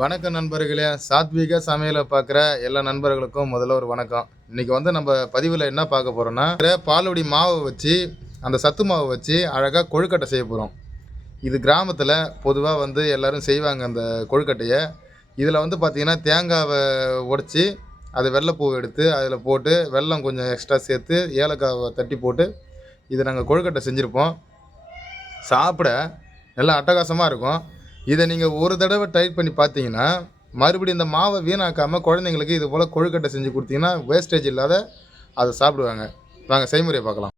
வணக்கம் நண்பர்களே! சாத்வீக சமையல பார்க்குற எல்லா நண்பர்களுக்கும் முதல்ல ஒரு வணக்கம். இன்னைக்கு நம்ம பதிவுல என்ன பார்க்க போறோம்னா, பாலுடி மாவ வச்சு, அந்த சத்து மாவ வச்சு அழகா கொழுக்கட்டை செய்ய போறோம். இது கிராமத்தில பொதுவா எல்லாரும் செய்வாங்க அந்த கொழுக்கட்டைய. இதில பார்த்தீங்கன்னா, தேங்காவ உடைச்சு, அத வெள்ள பூவ எடுத்து அதில போட்டு, வெல்லம் கொஞ்சம் எக்ஸ்ட்ரா சேர்த்து, ஏலக்காவ தட்டி போட்டு, இத நாங்க கொழுக்கட்டை செஞ்சிருப்போம். சாப்பிட நல்லா அட்டகாசமா இருக்கும். இத நீங்க ஒரு தடவ ட்ரை பண்ணி பார்த்தீங்கன்னா, மறுபடியும் இந்த மாவ வீணாக்காம குழந்தைங்களுக்கு இது போல கொழுக்கட்டை செஞ்சு குடுத்தீங்கன்னா, வேஸ்டேஜ் இல்லாத அத சாப்பிடுவாங்க. வாங்க செய்முறைய பார்க்கலாம்.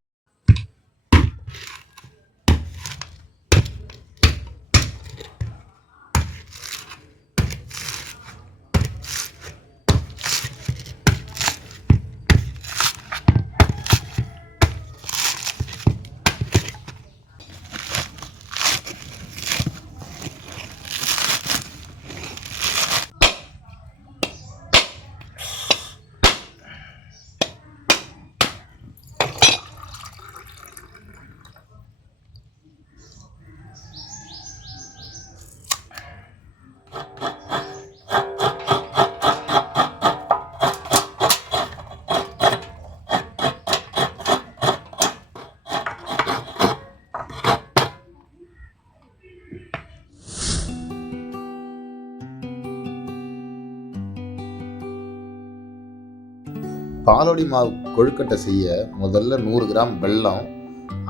பாலோடி மாவு கொழுக்கட்டை செய்ய முதல்ல 100 கிராம் வெல்லம்,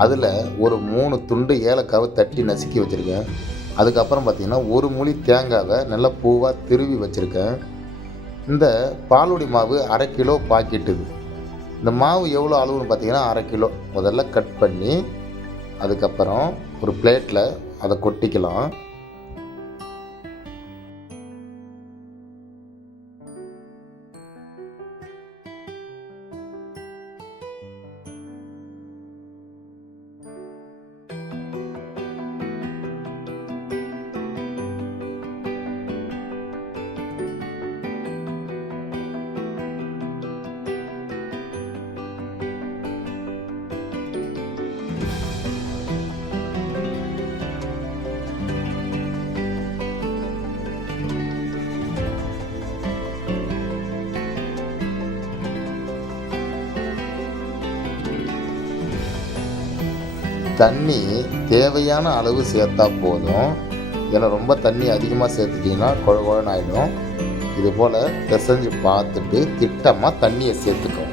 அதில் ஒரு 3 துண்டு ஏலக்காவை தட்டி நசுக்கி வச்சுருக்கேன். அதுக்கப்புறம் பார்த்திங்கன்னா 1 முழி தேங்காவை நல்லா பூவாக திருவி வச்சுருக்கேன். இந்த பாலோடி மாவு 1/2 கிலோ பாக்கெட்டு. இந்த மாவு எவ்வளோ அளவுன்னு பார்த்தீங்கன்னா 1/2 கிலோ. முதல்ல கட் பண்ணி அதுக்கப்புறம் ஒரு பிளேட்டில் அதை கொட்டிக்கலாம். தண்ணி தேவையான அளவு சேர்த்தா போதும். ஏன்னா ரொம்ப தண்ணி அதிகமாக சேர்த்துட்டிங்கன்னா குழ குழன்னு ஆகிடும். இது போல் பிசைஞ்சு பார்த்துட்டு திட்டமாக தண்ணியை சேர்த்துக்கும்.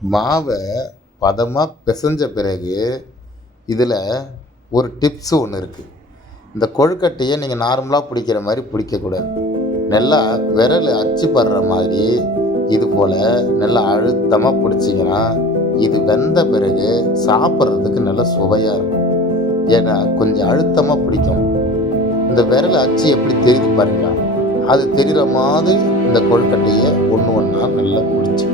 மாவை பதமாக பிசைஞ்ச பிறகு இதில் ஒரு டிப்ஸு ஒன்று இருக்குது. இந்த கொழுக்கட்டையை நீங்கள் நார்மலாக பிடிக்கிற மாதிரி பிடிக்கக்கூடாது. நல்லா விரல் அச்சு படுற மாதிரி இது போல் நல்லா அழுத்தமாக பிடிச்சிங்கன்னா இது வெந்த பிறகு சாப்பிட்றதுக்கு நல்லா சுவையாக இருக்கும். ஏன்னா கொஞ்சம் அழுத்தமாக பிடிக்கும். இந்த விரல் அச்சு எப்படி தெரியுது பாருங்க, அது தெரிகிற மாதிரி இந்த கொழுக்கட்டையை ஒன்று ஒன்றா நல்லா பிடிச்சி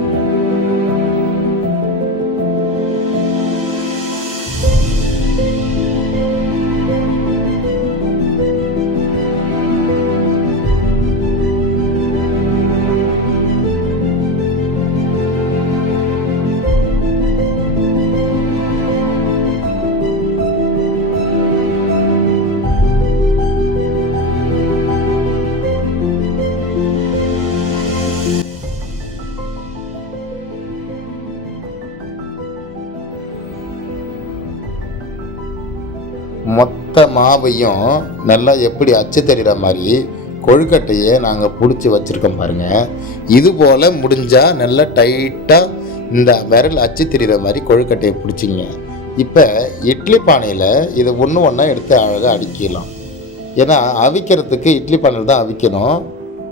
மொத்த மாவையும் நல்லா எப்படி அச்சு தெரிகிற மாதிரி கொழுக்கட்டையை நாங்கள் பிடிச்சி வச்சுருக்கோம் பாருங்கள். இது போல் முடிஞ்சால் நல்லா டைட்டாக இந்த விரல் அச்சு தெரிகிற மாதிரி கொழுக்கட்டையை பிடிச்சிங்க. இப்போ இட்லி பானையில் இதை ஒன்று ஒன்றா எடுத்து அழகாக அடிக்கலாம். ஏன்னா அவிக்கிறதுக்கு இட்லி பானையில் தான் அவிக்கணும்.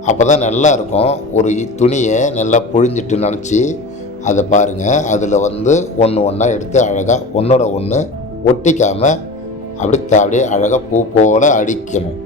அப்போ தான் நல்லா இருக்கும். ஒரு துணியை நல்லா புழிஞ்சிட்டு நினச்சி அதை பாருங்கள். அதில் ஒன்று ஒன்றா எடுத்து அழகாக ஒன்றோட ஒன்று ஒட்டிக்காமல் அப்படியே அழகாக பூ போல் அடிக்கணும்.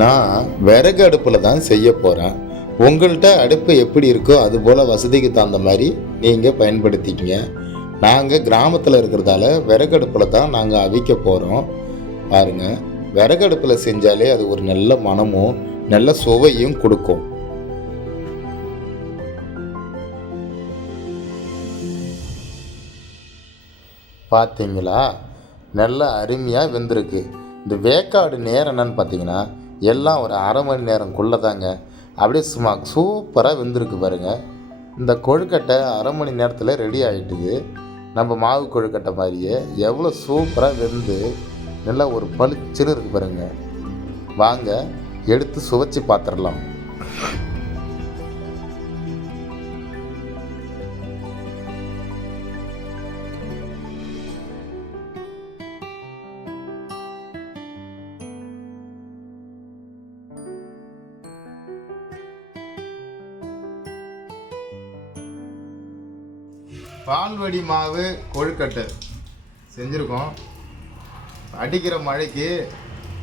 நான் விறகு அடுப்பில் தான் செய்ய போகிறேன். உங்கள்கிட்ட அடுப்பு எப்படி இருக்கோ அதுபோல் வசதிக்கு தகுந்த மாதிரி நீங்கள் பயன்படுத்திக்கங்க. நாங்கள் கிராமத்தில் இருக்கிறதால விறகு அடுப்பில் தான் நாங்கள் அவிக்க போகிறோம். பாருங்கள், விறகு அடுப்பில் செஞ்சாலே அது ஒரு நல்ல மனமும் நல்ல சுவையும் கொடுக்கும். பார்த்தீங்களா, நல்லா அருமையாக வெந்திருக்கு. இந்த வேக்காடு நேரம் என்னன்னு பார்த்தீங்கன்னா எல்லாம் ஒரு அரை மணி நேரம்குள்ளே தாங்க. அப்படியே சும்மா சூப்பராக வெந்திருக்கு பாருங்கள். இந்த கொழுக்கட்டை அரை மணி நேரத்தில் ரெடி ஆகிட்டுது. நம்ம மாவு கொழுக்கட்டை மாதிரியே எவ்வளோ சூப்பராக வெந்து நல்லா ஒரு பளிச்சுன்னு இருக்குது பாருங்கள். வாங்க எடுத்து சுவைச்சு பார்த்துடலாம். பால்வடி மாவு கொழுக்கட்டை செஞ்சுருக்கோம். அடிக்கிற மழைக்கு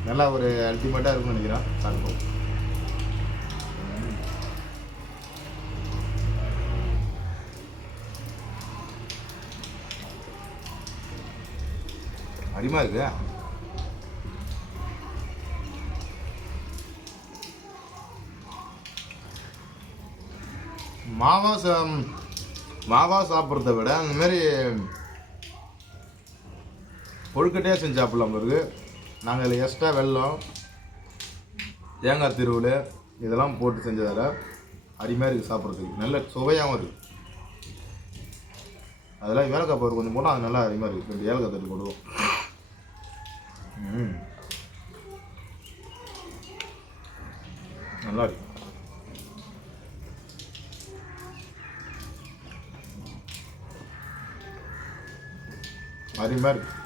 நல்லா ஒரு அல்டிமேட்டாக இருக்கும்னு நினைக்கிறேன். சாப்பிடுவோம். அடிமா இருக்கு. மாவா சாப்பிட்றத விட அந்தமாரி கொழுக்கட்டையாக செஞ்சு சாப்பிட்லாம் பிறகு. நாங்கள் இதில் எக்ஸ்ட்ரா வெல்லம், தேங்காய் திருவுள் இதெல்லாம் போட்டு செஞ்சதால் அருமையாக இருக்குது. சாப்பிட்றதுக்கு நல்ல சுவையாகவும் இருக்குது. அதெல்லாம் ஏலக்காய் பவுடர் கொஞ்சம் போட்டால் அது நல்லா அருமையாக இருக்குது. ரெண்டு ஏலக்காய் தட்டு போடுவோம். நல்லா இருக்கு. அருமையாக இருக்குது.